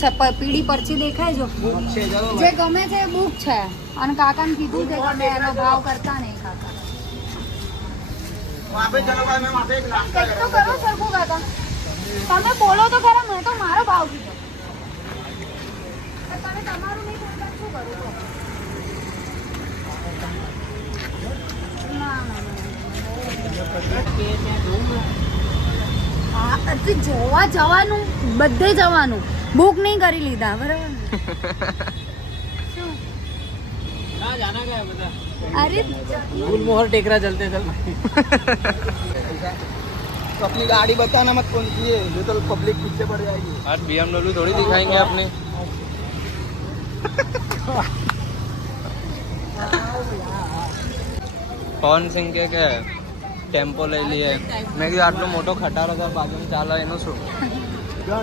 છે પીળી પરથી દેખાય જો. જે ગમે છે બુક છે. અને કાકાને કીધું છે કે એનો ભાવ કરતા નહીં કાકા. તમે બોલો તો ખરા મેં તો મારો ભાવ કીધો. તમે તમારું જોવા જવાનું બધે જવાનું. બુક નહીં કરી લીધા બરાબર ને? શું? हाँ जाना क्या है बता અરે गुलमोहर टेकरा चलते चल तो अपनी गाड़ी बताना मत कौन सी है ये तो पब्लिक पीछे पड़ जाएगी आज बीएमडब्ल्यू थोड़ी दिखाएंगे अपने પવન સિંહ કે કે ટેમ્પો લઈ લઈએ મેં કીધું આટલો મોટો ખટારો તો બાજુમાં ચાલે એનું શું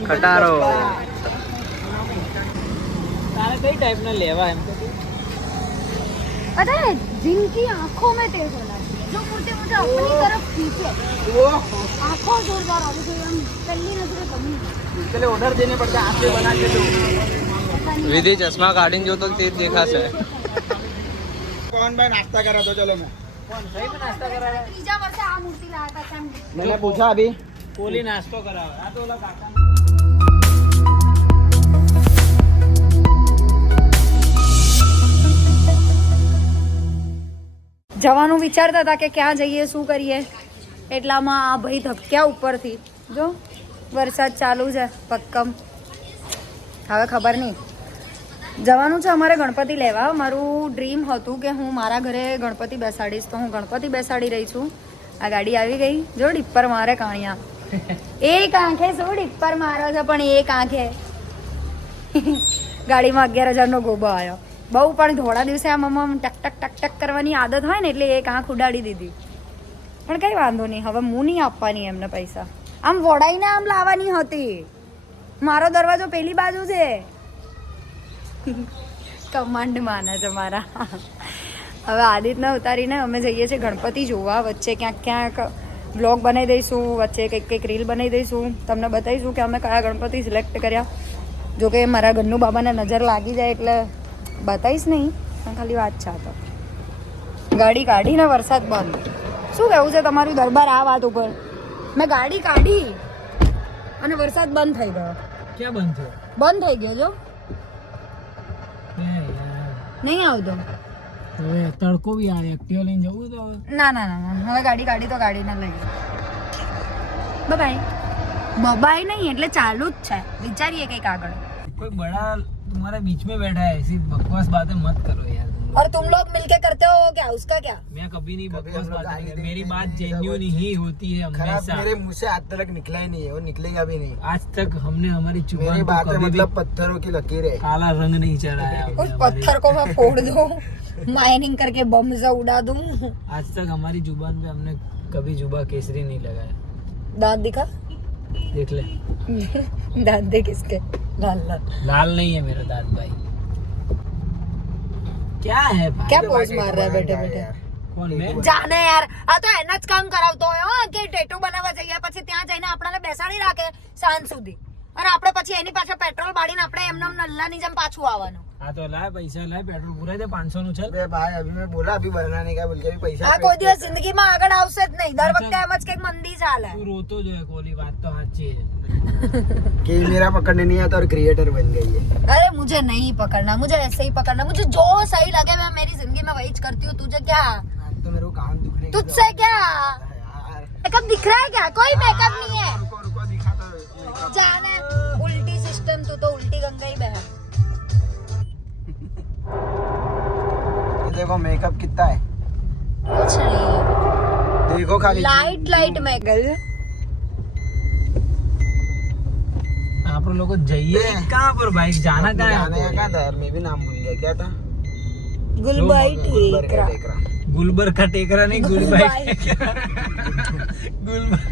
ખટારો તારે કઈ ટાઈપ ના લેવા એમ पता है जिनकी आंखों में तेज होना चाहिए जो मुझे मुझे अपनी तरफ खींचे वो आंखों जोरदार होनी चाहिए हम पहली नजरे कभी इसके लिए ऑर्डर देने पड़ते हैं हाथ से बना के दो ऐसा नहीं વિધિ ચશ્મા કાઢીને જો તો તે જ દેખાશે कौन भाई नाश्ता करा दो चलो मैं सही में नाश्ता करा रहा ત્રીજા વર્ષે આ મૂર્તિ લાયા હતા કેમ मैंने पूछा કોલી નાસ્તો કરાવે. આ તો ઓલા કાકા જવાનું વિચારતા હતા કે ક્યાં જઈએ, શું કરીએ. એટલામાં આ ભાઈ ધક્ક્યા ઉપરથી. જો, વરસાદ ચાલુ છે, પક્કમ. હવે ખબર નહીં. જવાનું છે અમારે ગણપતિ લેવા. મારું ડ્રીમ હતું કે હું મારા ઘરે ગણપતિ બેસાડીશ. તો હું ગણપતિ બેસાડી રહી છું. આ ગાડી આવી ગઈ. જો ડિપ્પર મારે કાણિયા. એક આંખે શું પર મારો છે, પણ એક આંખે. ગાડીમાં અગિયાર હજારનો ગોબો આવ્યો. બહુ પણ થોડા દિવસે આમ આમ ટક ટક ટક ટક કરવાની આદત હોય ને એટલે એક આંખ ઉડાડી દીધી. પણ કઈ વાંધો નહીં, હવે હું નહીં આપવાની એમને પૈસા. આમ વડાઈને આમ લાવવાની હતી. મારો દરવાજો પેલી બાજુ છે. કમાન્ડ માને છે મારા. હવે આદિત્યને ઉતારીને અમે જઈએ છીએ ગણપતિ જોવા, વચ્ચે ક્યાંક ક્યાંક બ્લોગ બનાવી દઈશું વચ્ચે કંઈક કંઈક રીલ બનાવી દઈશું. તમને બતાવીશું કે અમે કયા ગણપતિ સિલેક્ટ કર્યા. જોકે મારા ઘરનું બાબાને નજર લાગી જાય એટલે બતાવીશ નહીં પણ ખાલી વાત છે તો. ગાડી કાઢીને વરસાદ બંધ. શું કહેવું છે તમારું દરબાર આ વાત ઉપર? મેં ગાડી કાઢી અને વરસાદ બંધ થઈ ગયો. ક્યાં બંધ થયો? બંધ થઈ ગયો જો. નહીં આવતો. હવે તડકો બી આવે એક્ટિવ લઈને જવું તો હવે? ના ના ના હવે ગાડી કાઢી તો ગાડી ના લઈ બબાઈ. બબાઈ નહીં એટલે ચાલુ જ છે. વિચારીએ કંઈક આગળ. કોઈ બડા તમારા બીચ મેં બેઠા હે એસી બકવાસ બાતે મત કરો યાર. और तुम लोग मिलके करते हो क्या उसका क्या? मैं कभी नहीं बकवास बातें मेरी बात जेन्यून ही होती है हमेशा। मेरे मुँह से आज तक निकला ही नहीं है वो निकलेगा भी नहीं। आज तक हमने हमारी मेरी ज़ुबान को बातें मतलब पत्थरों की लकीर है। काला रंग नहीं चढ़ाया उस पत्थर को मैं फोड़ दूँ माइनिंग करके बम से उड़ा दूँ। आज तक हमारी ज़ुबान पे हमने कभी जुबा केसरी नहीं लगाया। दांत दिखा? देख ले। दांत देख इसके लाल लाल। लाल नहीं है मेरा दांत भाई। क्या है भाई क्या पोज मार रहा है बैठे बैठे कौन मैं જાને યાર આ તો એના જ કામ કરાવતો હોય હો કે ટેટુ બનાવવા જઈએ પછી ત્યાં જઈને આપણને બેસાડી રાખે સાંજ સુધી અને આપણે પછી એની પાછળ પેટ્રોલ બાળીને આપણે એમને એમ નલ્લાની જેમ પાછું આવવાનું हाँ तो लाए पैसा लाए पेट्रोल पूरा दे पाँच सौ नु चल अबे भाई अभी मैं बोला अभी बनाने का बोल के अभी पैसा આ કોઈ દિવસ જિંદગીમાં આગળ આવશે જ નહીં દર વખતે એમ જ કંઈક મંદી ચાલે तू रोतो जो है कोहली बात तो साची है कि मेरा पकड़ने नहीं आता और क्रिएटर बन गई है अरे मुझे नहीं पकड़ना मुझे ऐसे ही पकड़ना मुझे जो सही लगे मैं मेरी जिंदगी में वही करती हूँ तुझे क्या आज तो मेरे को कान दुखने की तुझसे क्या यार मेकअप दिख रहा है क्या कोई मेकअप नहीं है रुको रुको दिखाता हूँ। जाने उल्टी सिस्टम तू तो उल्टी गंगा ही बहन देखो मेकअप कितना है। कुछ नहीं देखो खाली। लाइट लाइट में गल आप लोग को जाइए। कहाँ पर भाई? जाना कहाँ है? जाने का? क्या था यार? मैं भी नाम भूल गया। क्या था? गुलबाई गुलबर्ग का टेकरा। टेकरा। गुलबर का टेकरा नहीं गुलबाई गुलबर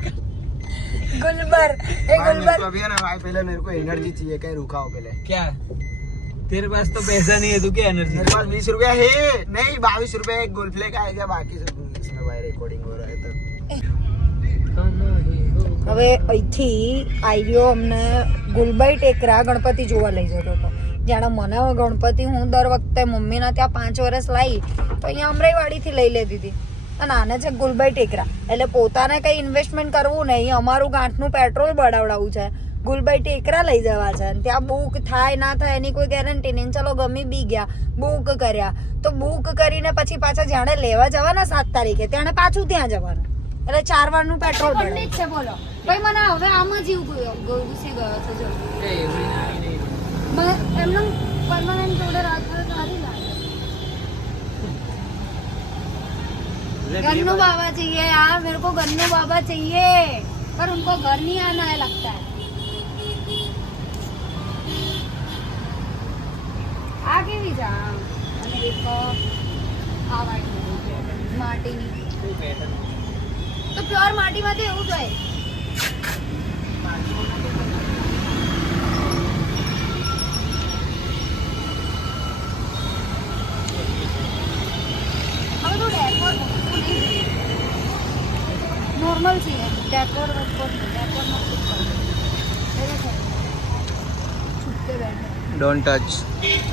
गुलबर। ए गुलबर। अभी ना भाई पहले मेरे को एनर्जी चाहिए कहीं रुका हो पहले। क्या? तेरे पास तो पैसा नहीं है तू क्या एनर्जी मेरे पास बीस रुपया है नहीं बाईस रुपया एक गोल प्ले का है क्या बाकी सब इसमें भाई रिकॉर्डिंग हो रहा है तो હવે અહીંથી આઈડિયો અમને ગુલબાઈ ટેકરા ગણપતિ જોવા લઈ જતો હતો જાણે મને ગણપતિ હું દર વખતે મમ્મીના ત્યાં પાંચ વર્ષ લાવી તો અહીંયા અમરાઈવાડીથી લઈ લેતી હતી અને આને છે ગુલબાઈ ટેકરા એટલે પોતાને કંઈ ઇન્વેસ્ટમેન્ટ કરવું નહીં અમારું ગાંઠનું પેટ્રોલ બળાવડાવવું છે ગુલબાઈ ટેકરા લઈ જવા છે અને ત્યાં બુક થાય ના થાય એની કોઈ ગેરંટી નહીં ચલો ગમી બી ગયા બુક કર્યા તો બુક કરીને પછી પાછા જાણે લેવા જવાના સાત તારીખે ત્યારે પાછું ત્યાં જવાનું એટલે ચાર વારનું પેટ્રોલ બળે છે બોલો ભાઈ મને હવે આમ જ જીવ ગયો ઘૂસી ગયો છે જો બ- એમને પરમાનન્ટ જોડે રાખવા સારી लागे गन्नू बाबा चाहिए यार मेरे को गन्नू बाबा चाहिए पर उनको घर नहीं आना है लगता है આગે બી જા અને એક આ વાળી માટીની તો પ્યોર માટીમાં તો એવું જ હોય હવે તો ડેકોર નોર્મલ છે ડેકોર વેકોર ડેકોર નથી છૂટકે બેઠે ડોન્ટ ટચ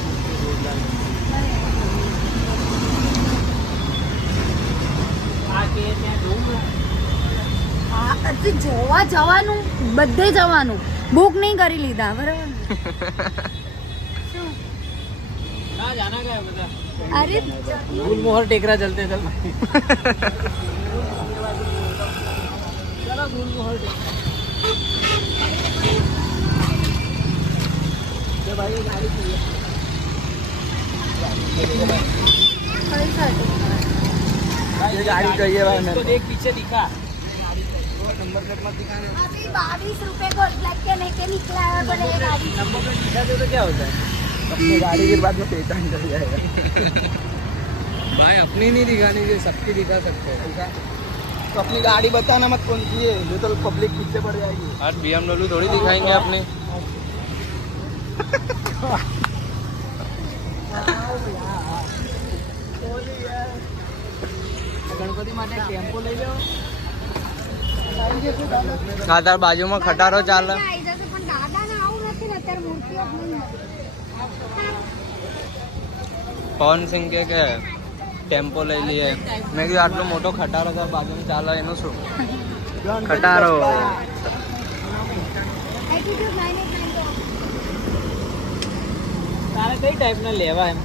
જોવા જવાનું બધે જવાનું. બુક નહીં કરી લીધા બરાબર? અરે ગુલમોહર ટેકરા ચલતે ચલ ગુલમોહર गाड़ी चाहिए भाई मेरे को देख पीछे दिखा नंबर प्लेट मत दिखाने अभी बाईस रुपए को लेके निकला है बोले गाड़ी नंबर प्लेट दिखा दे तो क्या होता है अपनी गाड़ी के बाद में पहचान चल जाएगा भाई अपनी नहीं दिखानी चाहिए सबकी दिखा सकते हैं। तो अपनी गाड़ी बताना मत कौन सी है? तो पब्लिक पीछे पड़ जाएगी। आज बी थोड़ी दिखाएँगे अपनी। ગણપતિ માટે ટેમ્પો લઈ જાઓ. આ બાજુમાં ખટારો ચાલે. આવી જશે પણ દાદાને આવું નથી ને અત્યારે મૂર્તિઓ જ નહીં પવન સિંહ કે કે ટેમ્પો લઈ લઈએ. મેં કીધું આટલો મોટો ખટારો તો બાજુમાં ચાલે એનું શું? ખટારો. તારે કઈ ટાઈપના લેવા એમ?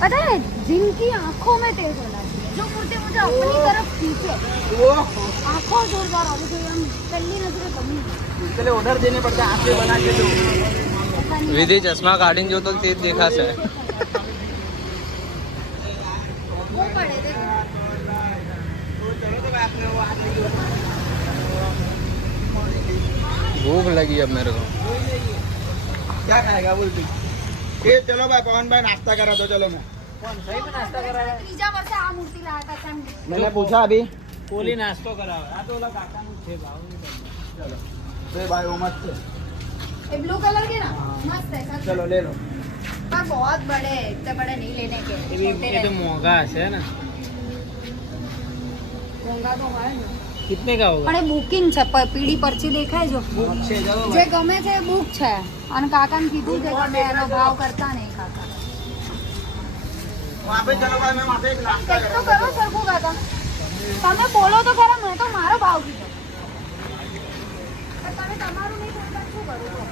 पता है जिनकी आँखों में तेज होना चाहिए जो कुर्ते मुझे अपनी तरफ़ खींचे आँखों जोरदार होनी चाहिए हम पहली नज़र कमी चले उधर देने पड़ते हैं आँखें बना के दो। विधि चश्मा गार्डिंग जो तो तेज देखा से। भूख लगी अब मेरे को। क्या खाएगा बोलती चलो भाई पवन भाई नाश्ता करा दो चलो मैं कौन सही में नाश्ता करा ત્રીજા વર્ષે આ મૂર્તિ લાયા હતા તેમ मैंने पूछा अभी કોલી નાસ્તો કરાવે આ તો ઓલા કાકાનું છે ભાવ चलो तो भाई वो मत है। ये ब्लू कलर के ना मस्त है सच चलो ले लो पर बहुत बड़े हैं, इतने बड़े नहीं लेने के छोटे એ તો रहने મોંઘા હશે ને મોંઘા તો હોય ને કિતને કા હોગા પણ એ બુકિંગ છે પ- પીળી પરચી દેખાય જો છે ચલો જે ગમે છે બુક છે અને કાકાને કીધું છે કે મેં એનો ભાવ કરતા નહીં કાકા वहाँ पे चलो भाई मैं वहाँ पे एक नाश्ता કંઈક તો કરો સરખું કાકા તમે બોલો તો ખરા મેં તો મારો ભાવ કીધો પણ તમે તમારું નહીં બોલતા શું કરું છો?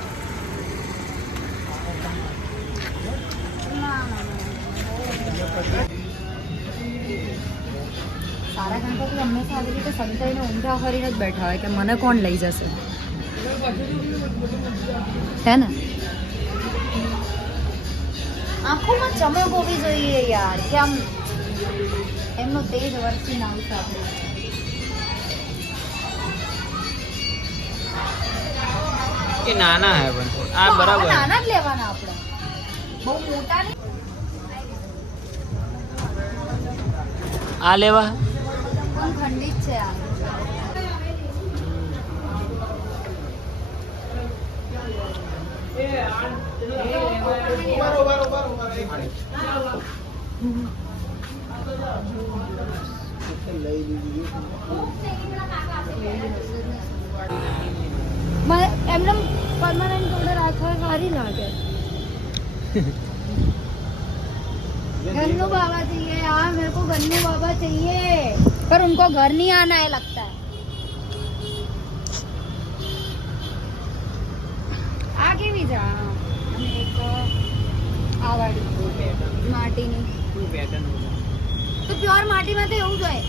ના, ના, ના. સારા ગણપતિ હંમેશા આવી રીતે સંતાઈને ઊંધા ફરીને જ બેઠા હોય કે મને કોણ લઈ જશે? હે ને? આંખોમાં ચમક હોવી જોઈએ યાર કે આમ એમનો તેજ વર્ષથી નામ સાંભળ્યું કે નાના હે પણ. આ બરાબર. નાના જ લેવાના આપણે. બહુ મોટા નહીં. આ લેવા. પણ ઠંડી જ છે આ મને એમને પરમાનન્ટ જોડે રાખવા સારી લાગે गन्नू बाबा चाहिए यार मेरे को गन्नू बाबा चाहिए पर उनको घर नहीं आना है लगता है આ કેવી છે આ? અને એક આ વાળી માટીની તો પ્યોર માટીમાં તો એવું જ હોય